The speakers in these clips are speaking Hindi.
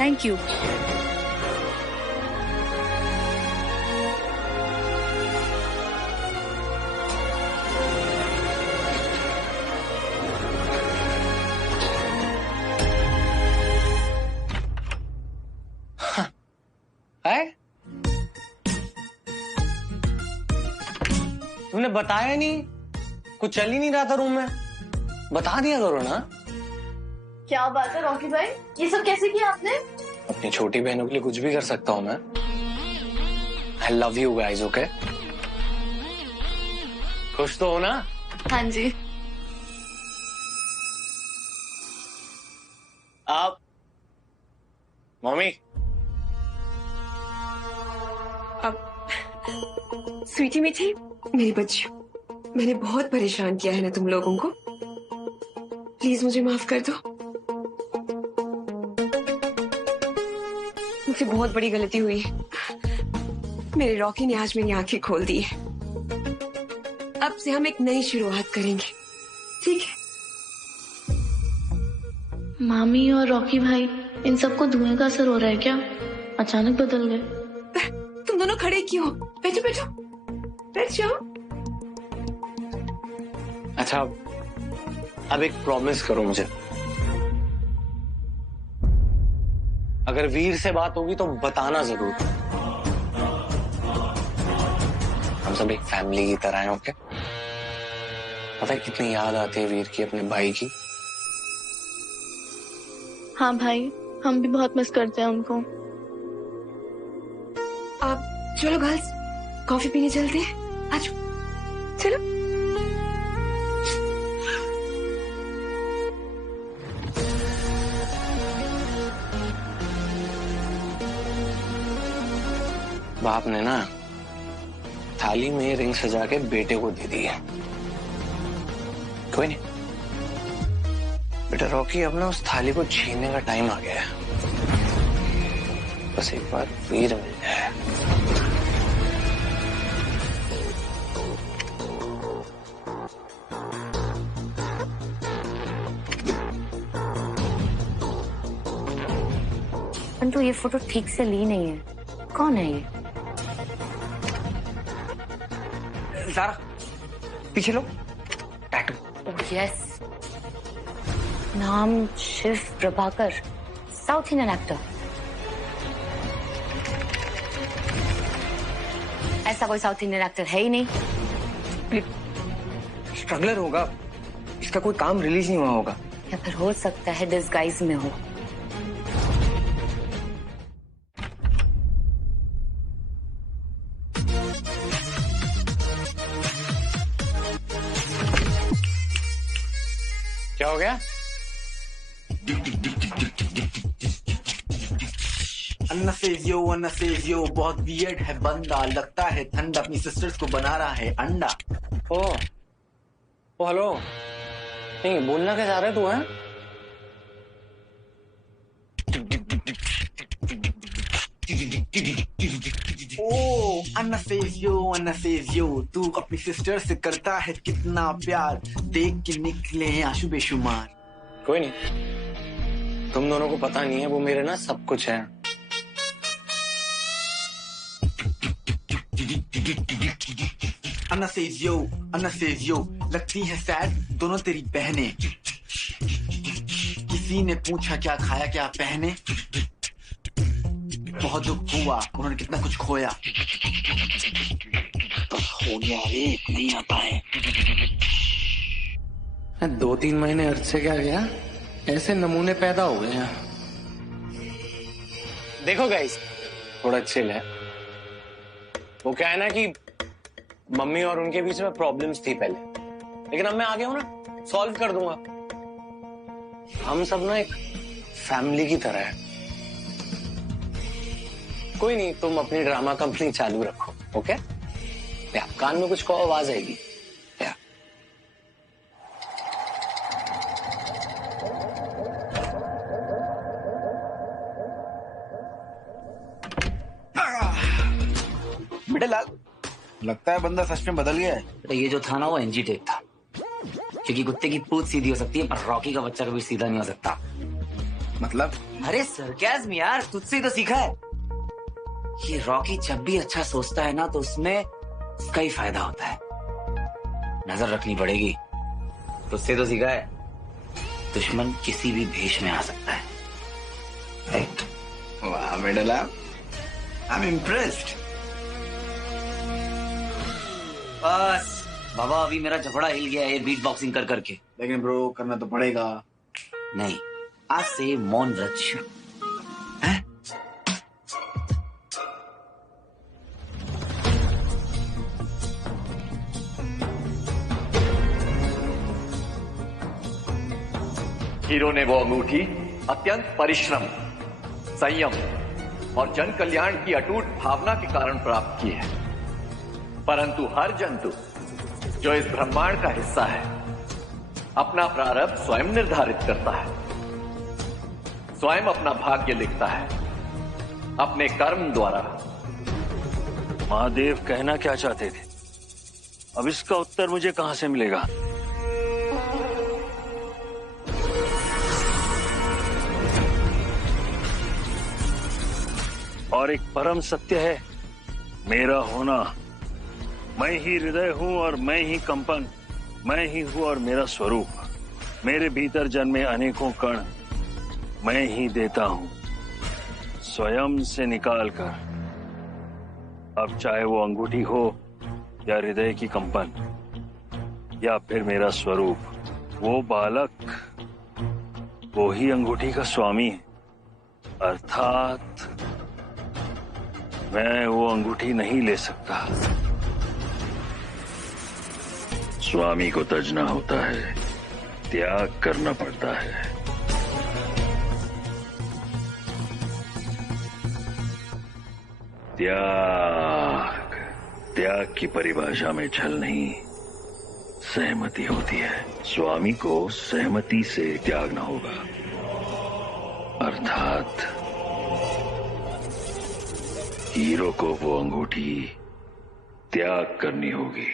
Thank you. तुमने बताया नहीं, कुछ चल ही नहीं रहा था रूम में, बता दिया करो ना। क्या बात है रॉकी भाई, ये सब कैसे किया आपने? अपनी छोटी बहनों के लिए कुछ भी कर सकता हूँ मैं। I love you guys, okay? खुश तो हो ना? हाँ जी। आप मम्मी अब स्वीटी मीठी मेरी बच्ची, मैंने बहुत परेशान किया है ना तुम लोगों को। प्लीज मुझे माफ कर दो, मुझसे बहुत बड़ी गलती हुई है। मेरे रॉकी ने आज मेरी आंखें खोल दी है। अब से हम एक नई शुरुआत करेंगे, ठीक है? मामी और रॉकी भाई, इन सबको धुएं का असर हो रहा है क्या? अचानक बदल गए। तुम दोनों खड़े क्यों हो? बैठो बैठो, बैठ जाओ। अच्छा, अब एक प्रॉमिस करो मुझे, अगर वीर से बात होगी तो बताना जरूर। हम सब एक फैमिली की तरह हैं, ओके? पता है कितनी याद आती है वीर की, अपने भाई की। हाँ भाई, हम भी बहुत मिस करते हैं उनको। आप चलो गर्ल्स, कॉफी पीने चलते हैं, आज चलो। बाप ने ना थाली में रिंग सजा के बेटे को दे दी है। कोई नहीं बेटा, रॉकी अब ना उस थाली को छीनने का टाइम आ गया है। बस एक बार वीर मिल जाए। परंतु ये फोटो ठीक से ली नहीं है। कौन है ये? ज़ारा, पीछे लो। टैटू। यस, नाम Shiv Prabhakar, South Indian actor. ऐसा कोई साउथ इंडियन एक्टर है ही नहीं। स्ट्रगलर होगा, इसका कोई काम रिलीज नहीं हुआ होगा। या फिर हो सकता है डिस्गाइज में हो। क्या हो गया? अन्ना सेज यो बहुत वियर्ड है बंदा, लगता है ठंड अपनी सिस्टर्स को बना रहा है अंडा। ओ हेलो, नहीं बोलना क्या चाह रहे तू? है ओ अन्ना सेज यो तू अपनी सिस्टर से करता है कितना प्यार, देख के निकले हैं आंसू बेशुमार। कोई नहीं, तुम दोनों को पता नहीं है, वो मेरे ना सब कुछ है। अन्ना सेज यो लगती है सैड दोनों तेरी बहनें। किसी ने पूछा क्या खाया क्या पहने, बहुत दुख हुआ उन्होंने कितना कुछ खोया। हो गया रे, नहीं आता है। 2-3 महीने अर्थ से क्या गया, ऐसे नमूने पैदा हो गए हैं। देखो गाइस, थोड़ा चिल है। वो क्या है ना कि मम्मी और उनके बीच में प्रॉब्लम्स थी पहले, लेकिन अब मैं आ गया हूं ना, सॉल्व कर दूंगा। हम सब ना एक फैमिली की तरह है। कोई नहीं, तुम अपनी ड्रामा कंपनी चालू रखो, ओके? या कान में कुछ को आवाज आएगी या? बेटे लाल, लगता है बंदा सच में बदल गया है। तो ये जो था ना वो एनजी टेक था, क्योंकि कुत्ते की पूंछ सीधी हो सकती है पर रॉकी का बच्चा कभी सीधा नहीं हो सकता। मतलब? अरे सरकाज़्म यार, तुझसे ही तो सीखा है। ये रॉकी जब भी अच्छा सोचता है ना तो उसमें उसका ही फायदा होता है। नजर रखनी पड़ेगी। तुझसे तो सीखा है। दुश्मन किसी भी भेष में आ सकता है। वाह मेडल, आई एम इम्प्रेस्ड। बस बाबा, अभी मेरा जबड़ा हिल गया है बीट बॉक्सिंग कर करके। लेकिन ब्रो करना तो पड़ेगा। नहीं, आज से मौन व्रत शुरू। हैं? हीरो ने वो अंगूठी अत्यंत परिश्रम, संयम और जन कल्याण की अटूट भावना के कारण प्राप्त की है। परंतु हर जंतु जो इस ब्रह्मांड का हिस्सा है अपना प्रारब्ध स्वयं निर्धारित करता है, स्वयं अपना भाग्य लिखता है अपने कर्म द्वारा। महादेव कहना क्या चाहते थे? अब इसका उत्तर मुझे कहां से मिलेगा? और एक परम सत्य है, मेरा होना। मैं ही हृदय हूं और मैं ही कंपन, मैं ही हूं और मेरा स्वरूप। मेरे भीतर जन्मे अनेकों कण मैं ही देता हूं स्वयं से निकालकर। अब चाहे वो अंगूठी हो या हृदय की कंपन या फिर मेरा स्वरूप, वो बालक वो ही अंगूठी का स्वामी है। अर्थात मैं वो अंगूठी नहीं ले सकता। स्वामी को तजना होता है, त्याग करना पड़ता है। त्याग, त्याग की परिभाषा में छल नहीं, सहमति होती है। स्वामी को सहमति से त्यागना होगा, अर्थात हीरो को वो अंगूठी त्याग करनी होगी।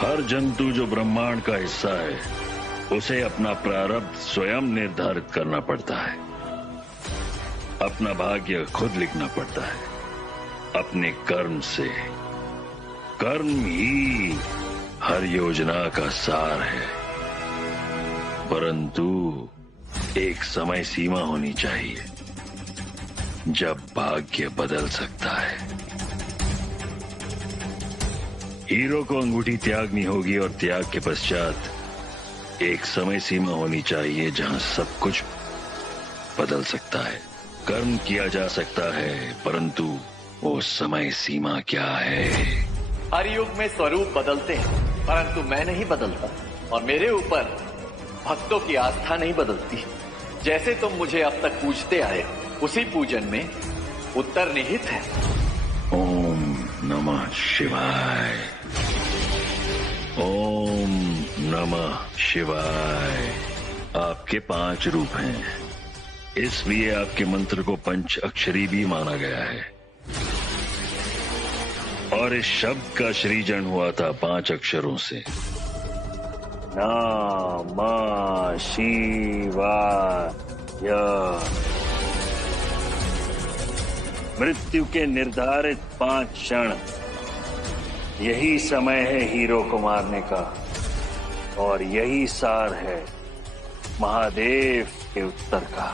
हर जंतु जो ब्रह्मांड का हिस्सा है उसे अपना प्रारब्ध स्वयं निर्धारित करना पड़ता है, अपना भाग्य खुद लिखना पड़ता है अपने कर्म से। कर्म ही हर योजना का सार है, परंतु एक समय सीमा होनी चाहिए जब भाग्य बदल सकता है। हीरो को अंगूठी त्यागनी होगी और त्याग के पश्चात एक समय सीमा होनी चाहिए जहां सब कुछ बदल सकता है। कर्म किया जा सकता है, परंतु वो समय सीमा क्या है? हर युग में स्वरूप बदलते हैं, परंतु मैं नहीं बदलता और मेरे ऊपर भक्तों की आस्था नहीं बदलती। जैसे तुम मुझे अब तक पूजते आए उसी पूजन में उत्तर निहित है। ओम नमः शिवाय, ओम नमः शिवाय। आपके 5 रूप हैं, इसलिए आपके मंत्र को पंच अक्षरी भी माना गया है। और इस शब्द का सृजन हुआ था 5 अक्षरों से। नमः शिवाय। मृत्यु के निर्धारित 5 क्षण, यही समय है हीरो को मारने का, और यही सार है महादेव के उत्तर का।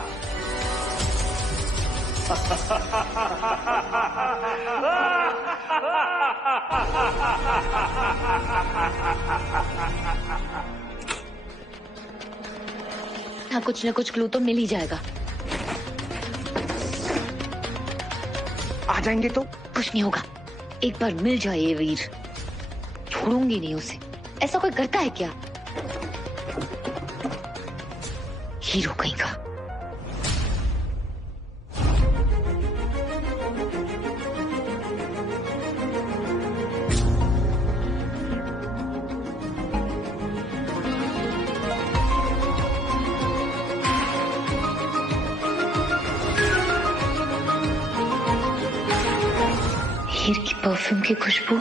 हाँ, कुछ न कुछ क्लू तो मिल ही जाएगा। आ जाएंगे तो कुछ नहीं होगा, एक बार मिल जाए ये वीर, छोड़ूंगी नहीं उसे। ऐसा कोई करता है क्या? हीरो कहीं का। हीर की परफ्यूम की खुशबू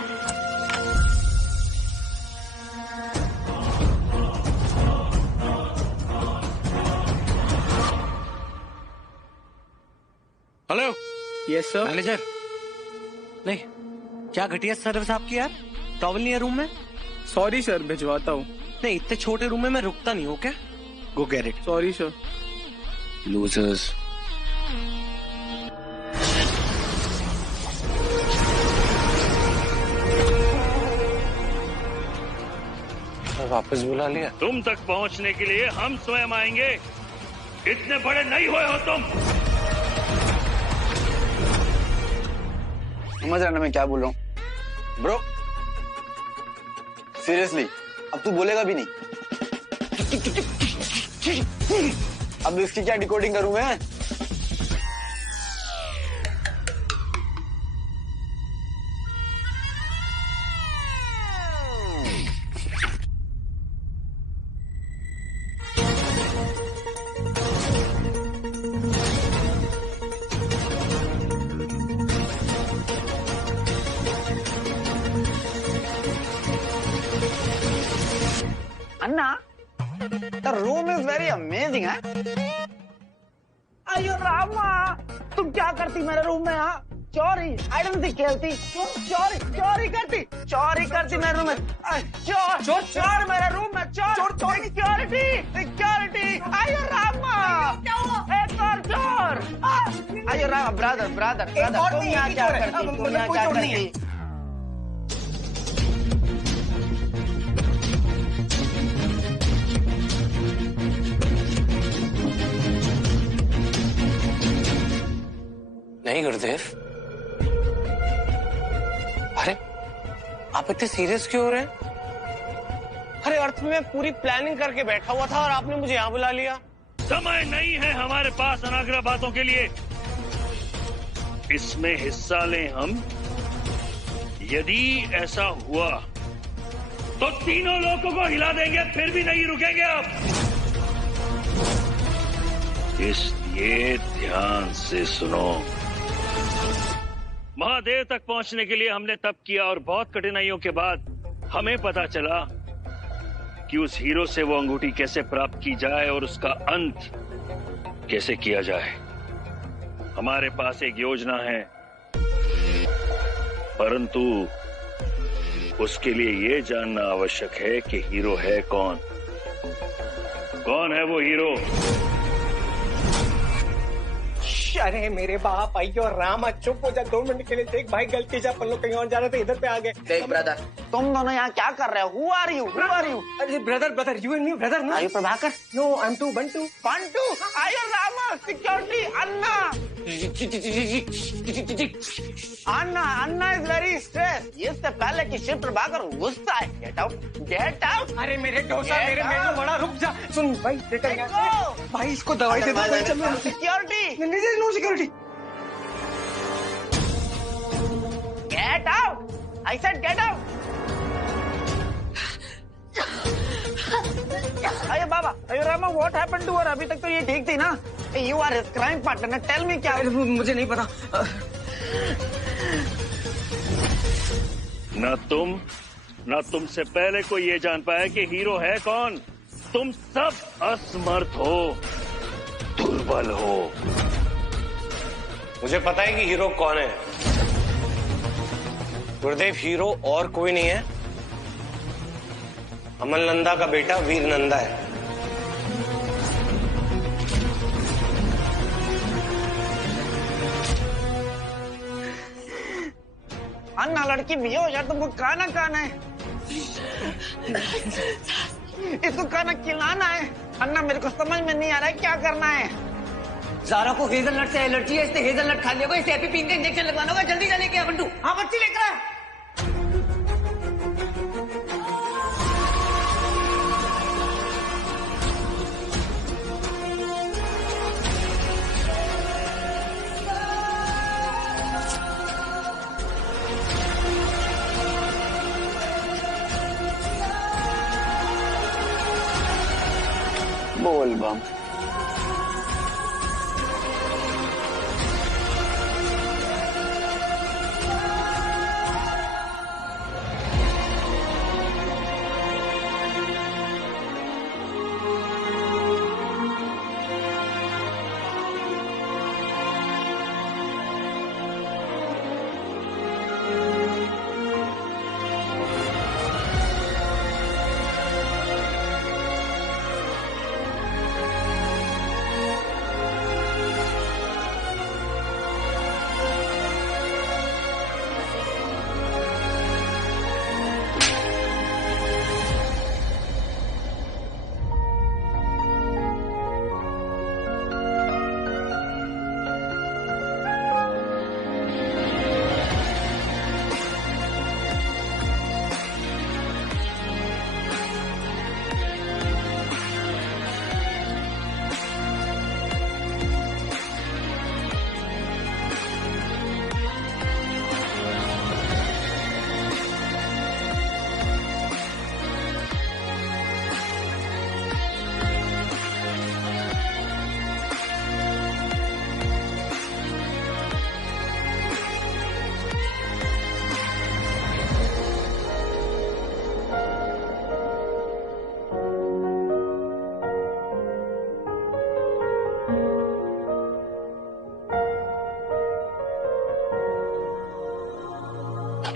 हेलो यस सर। मैनेजर। नहीं, क्या घटिया सर्विस आपकी यार। टॉवल नहीं है रूम में? सॉरी सर, भिजवाता हूँ। नहीं, इतने छोटे रूम में मैं रुकता नहीं हूँ क्या। गो get it. Sorry sir. Losers. वापस बुला लिया। तुम तक पहुंचने के लिए हम स्वयं आएंगे। इतने बड़े नहीं हुए हो तुम। समझ रहा ना मैं क्या बोल रहा हूँ ब्रो? सीरियसली अब तू बोलेगा भी नहीं। अब इसकी क्या डिकोडिंग करूं मैं? अन्ना, the room is very amazing, है? अयो रामा, तुम क्या करती मेरे रूम में? हाँ, चोरी, आइडेंटिटी खेलती, चोरी करती मेरे रूम में। चोर मेरे रूम में, चोर, सिक्योरिटी, अयो रामा, एक और चोर। अयो रामा, ब्रदर, तुम यहाँ क्या करती? नहीं गुरुदेव। अरे आप इतने सीरियस क्यों हो रहे हैं? अरे अर्थ में पूरी प्लानिंग करके बैठा हुआ था और आपने मुझे यहाँ बुला लिया। समय नहीं है हमारे पास अनाग्रह बातों के लिए। इसमें हिस्सा लें हम। यदि ऐसा हुआ तो तीनों लोगों को हिला देंगे, फिर भी नहीं रुकेंगे अब। इसलिए ध्यान से सुनो। महादेव तक पहुंचने के लिए हमने तप किया और बहुत कठिनाइयों के बाद हमें पता चला कि उस हीरो से वो अंगूठी कैसे प्राप्त की जाए और उसका अंत कैसे किया जाए। हमारे पास एक योजना है, परंतु उसके लिए ये जानना आवश्यक है कि हीरो है कौन। कौन है वो हीरो? अरे मेरे बाप, आइयो रामा, चुप हो जा 2 मिनट के लिए। देख भाई, गलती से अपन लोग कहीं और जा रहे थे, इधर पे आ गए। देख ब्रदर, तुम दोनों यहाँ क्या कर रहे हो? Who are you? अरे brother, you and me brother ना? Are you Prabhakar? No, I'm Bantu. आयो Rama, security, Anna is very stress. इससे पहले कि शिव प्रभाकर गुस्सा है। Gate out. अरे मेरे डोसा, मेरे मेनू बड़ा, रुक जा। सुन भाई, भाई इसको दवाई दे दो। Security, no security. Get out. I said get out. अरे बाबा, अरे Rama, what happened to her? अभी तक तो ये ठीक थी ना? You are crime partner, tell me क्या? मुझे नहीं पता। न तुमसे पहले कोई ये जान पाया कि हीरो है कौन। तुम सब असमर्थ हो, दुर्बल हो। मुझे पता है कि हीरो कौन है। गुरुदेव, हीरो और कोई नहीं है, अमल नंदा का बेटा वीर नंदा है। अन्ना, लड़की भी हो यार, तुमको खाना है। इसको खाना खिलाना है। अन्ना, मेरे को समझ में नहीं आ रहा है क्या करना है। ज़ारा को हेजलनट से एलर्जी है, इसने हेजलनट खा लिया होगा, इसे एपिपीन का इंजेक्शन लगवाना होगा। जल्दी जा लेके आ बंटू। हाँ बच्ची लेकर आ। बोल बम।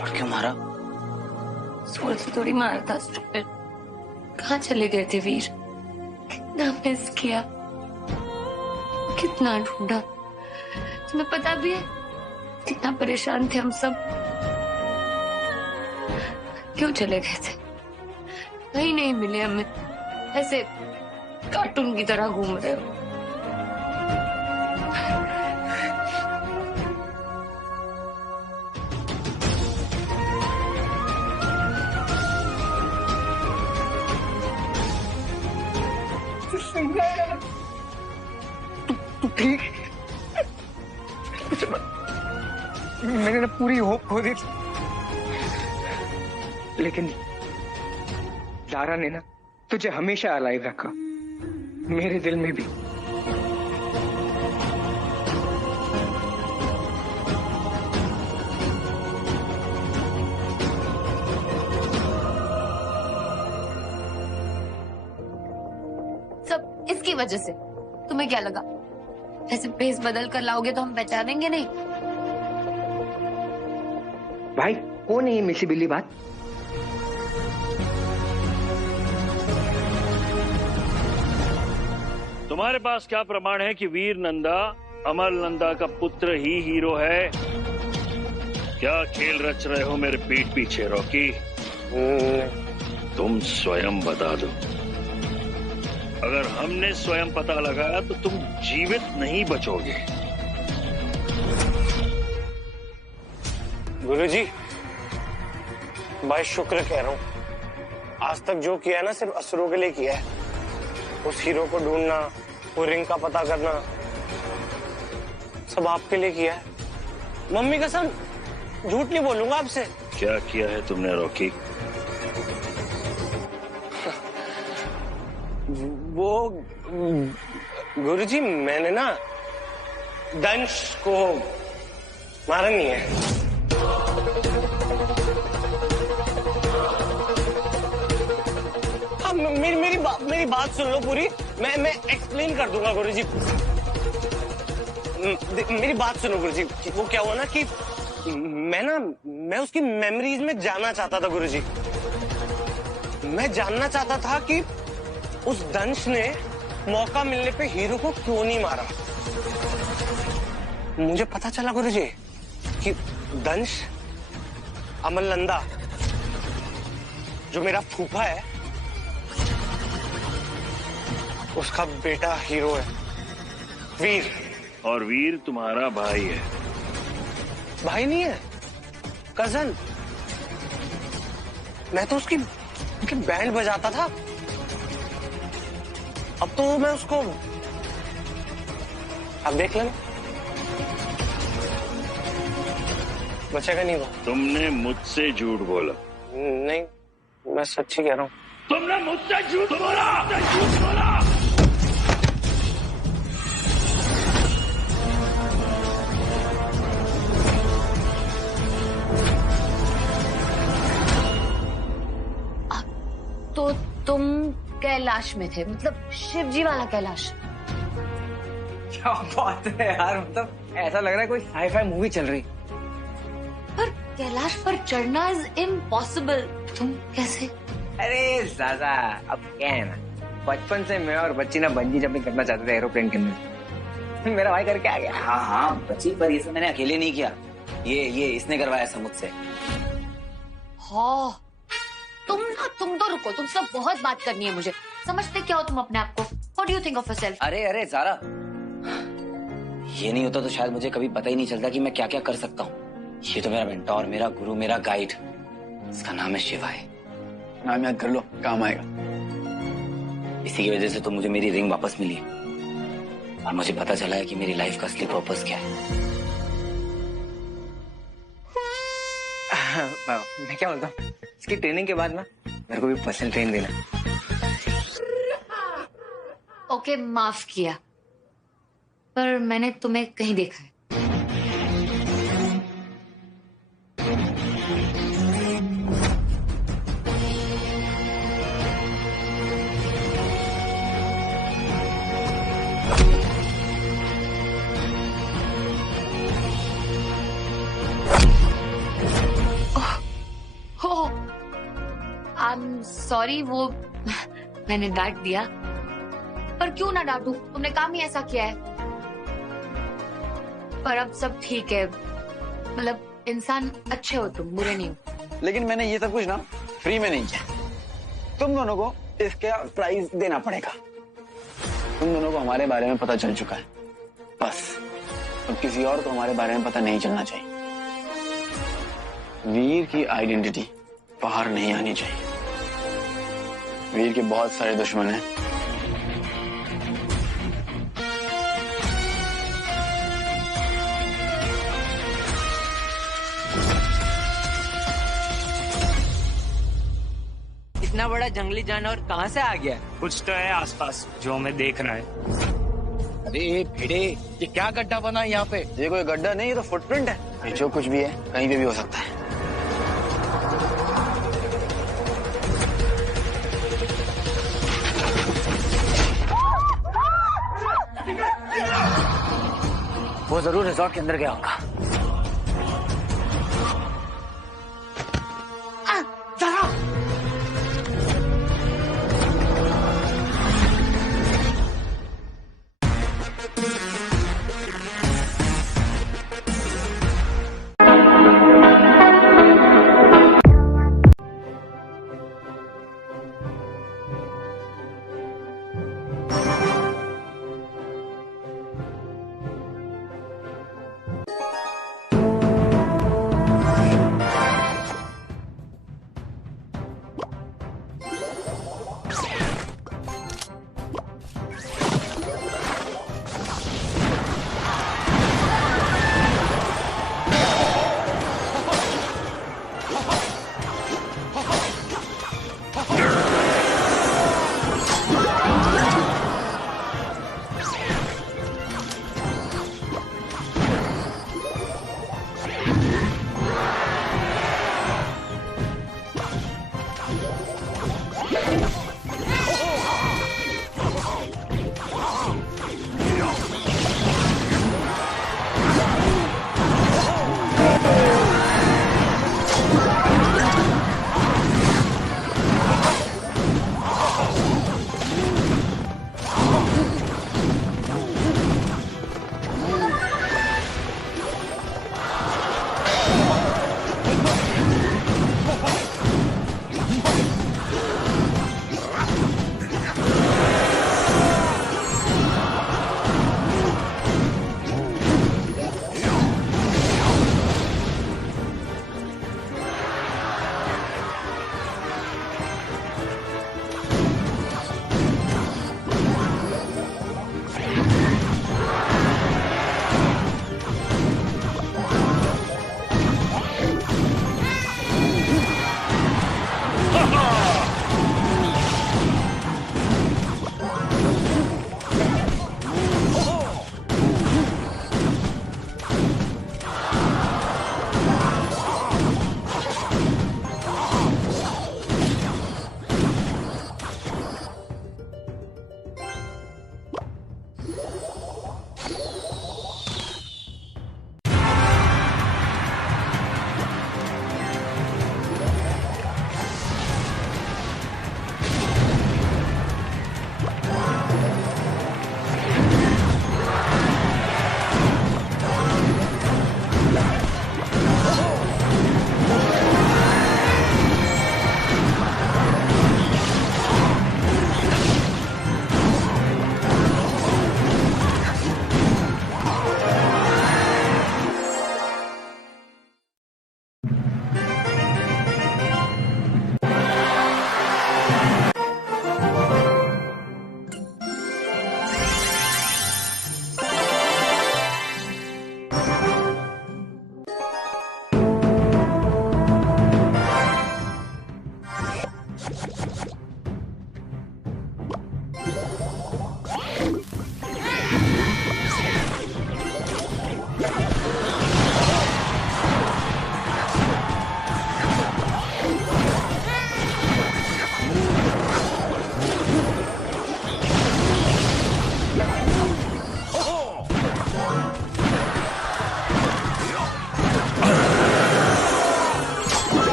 थप्पड़ क्यों मारा? सूरज थोड़ी मारा था स्टूपिड। कहाँ चले गए थे वीर? कितना मिस किया, कितना ढूंढा। तुम्हें पता भी है कितना परेशान थे हम सब। क्यों चले गए थे? कहीं नहीं मिले हमें, ऐसे कार्टून की तरह घूम रहे हो। तू ठीक? मैंने ना पूरी होप खो दी, लेकिन दारा ने ना तुझे हमेशा अलाइव रखा, मेरे दिल में भी। सब इसकी वजह से। तुम्हें क्या लगा ऐसे भेस बदल कर लाओगे तो हम पहचानेंगे नहीं? भाई कौन है ये मिसी बिल्ली बात? तुम्हारे पास क्या प्रमाण है कि वीर नंदा अमल नंदा का पुत्र ही हीरो है? क्या खेल रच रहे हो मेरे पीठ पीछे रॉकी? तुम स्वयं बता दो। अगर हमने स्वयं पता लगाया तो तुम जीवित नहीं बचोगे। गुरुजी, भाई शुक्र कह रहा हूं। आज तक जो किया है ना सिर्फ असुरों के लिए किया है। उस हीरो को ढूंढना, वो रिंग का पता करना, सब आपके लिए किया है। मम्मी कसम, झूठ नहीं बोलूंगा आपसे। क्या किया है तुमने रॉकी? वो गुरुजी, मैंने ना दंश को मारा नहीं है। अब मेरी बात सुन लो पूरी। मैं एक्सप्लेन कर दूंगा गुरुजी। मेरी बात सुनो गुरुजी। वो क्या हुआ ना कि मैं उसकी मेमोरीज में जानना चाहता था गुरुजी। मैं जानना चाहता था कि उस दंश ने मौका मिलने पे हीरो को क्यों नहीं मारा। मुझे पता चला गुरुजी कि दंश अमल नंदा, जो मेरा फूफा है, उसका बेटा हीरो है, वीर। और वीर तुम्हारा भाई है? भाई नहीं है, कजन। मैं तो उसकी बैंड बजाता था। अब तो मैं उसको, अब देख लेना, बचेगा नहीं वो। तुमने मुझसे झूठ बोला? नहीं, मैं सच्ची कह रहा हूँ। तुमने मुझसे झूठ बोला? झूठ बोला? तो तुम कैलाश में थे, मतलब शिव जी वाला कैलाश? क्या बात है यार, मतलब ऐसा लग रहा है कोई साई-फाई मूवी चल रही। पर कैलाश पर चढ़ना इज इम्पॉसिबल। तुम कैसे? अरे दादा, अब क्या है ना, बचपन से मैं और बच्ची ना बंजी जंपिंग करना चाहते थे एरोप्लेन के अंदर। मेरा भाई करके आ गया। हाँ हाँ बच्ची, पर ये सब मैंने अकेले नहीं किया। ये इसने करवाया सब मुझसे। हाँ, तुम तो रुको, तुमसे बहुत बात करनी है मुझे। समझते क्या हो तुम अपने आप को? What do you think of yourself? अरे ज़ारा, ये नहीं होता तो शायद मुझे कभी पता ही नहीं चलता कि मैं क्या क्या कर सकता हूँ। ये तो मेरा मेंटोर, मेरा गुरु, मेरा गाइड, इसका नाम है शिवाय। नाम याद कर लो, काम आएगा। इसी की वजह से तो मुझे मेरी रिंग वापस मिली और मुझे पता चला है कि मेरी लाइफ का असली पर्पस क्या है। मैं क्या बोलता हूँ, इसकी ट्रेनिंग के बाद ना मेरे को भी पर्सनल ट्रेन देना। ओके, माफ किया, पर मैंने तुम्हें कहीं देखा है। ओह, सॉरी, वो मैंने डांट दिया। पर क्यों ना डांटू, तुमने काम ही ऐसा किया है। पर अब सब ठीक है, मतलब इंसान अच्छे हो तुम, बुरे नहीं हो। लेकिन मैंने ये सब कुछ ना फ्री में नहीं किया। तुम दोनों को इसका प्राइस देना पड़ेगा। तुम दोनों को हमारे बारे में पता चल चुका है, बस अब किसी और को हमारे बारे में पता नहीं चलना चाहिए। वीर की आइडेंटिटी बाहर नहीं आनी चाहिए। वीर के बहुत सारे दुश्मन हैं। इतना बड़ा जंगली जानवर कहाँ से आ गया? कुछ तो है आसपास जो हमें देख रहा है। अरे भिड़े, ये क्या गड्ढा बना है यहाँ पे? ये कोई गड्ढा नहीं, ये तो फुटप्रिंट है। जो कुछ भी है कहीं पे भी हो सकता है। वो जरूर रिजॉर्ट के अंदर गया होगा।